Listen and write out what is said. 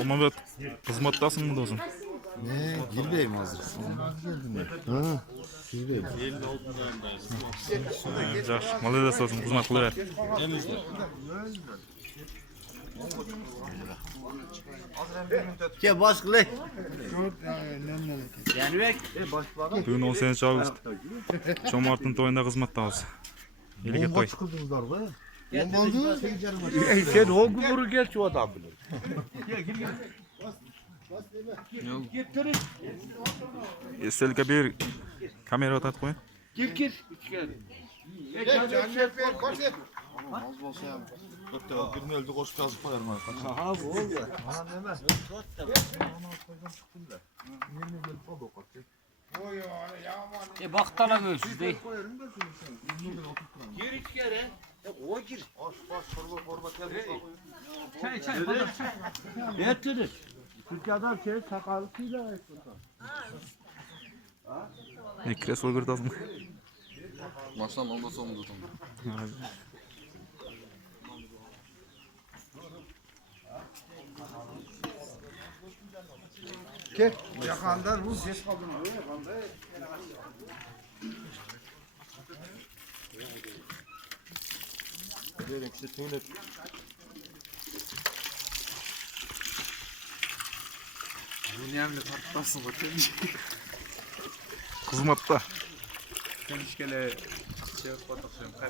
Omabet hizmettasın dostum? Ne? Girmeyeyim hazır. Ha, girmeyeyim. Yaxşı, malades dostum, hizmet kılıver. Ke baş kılay. Bugün 18 avgust. Çomartın toyunda hizmetdamiz. Elge toy. Çıkırdınızlar be. Sen o gümürü gel şu adam bilir. Estelge bir kamera atat koyun. Gir. Az bolsa ham. Hatta birini öldü koşup yazıp koyarım arkadaşlar. Aha bu oldu. Baktala göğsüz değil. Gir içeri. O gir. Baş torba Çay bana çay. Getirir. Çünkü adam şey sakalıyla Ekre soygurdasın. Baştan onda son tutum. Gel. Yakandan Rus ses kaldın. Verin işte tüyler. Önemli patlasın bakın. Hizmette. Sen işkele şey yapmadık.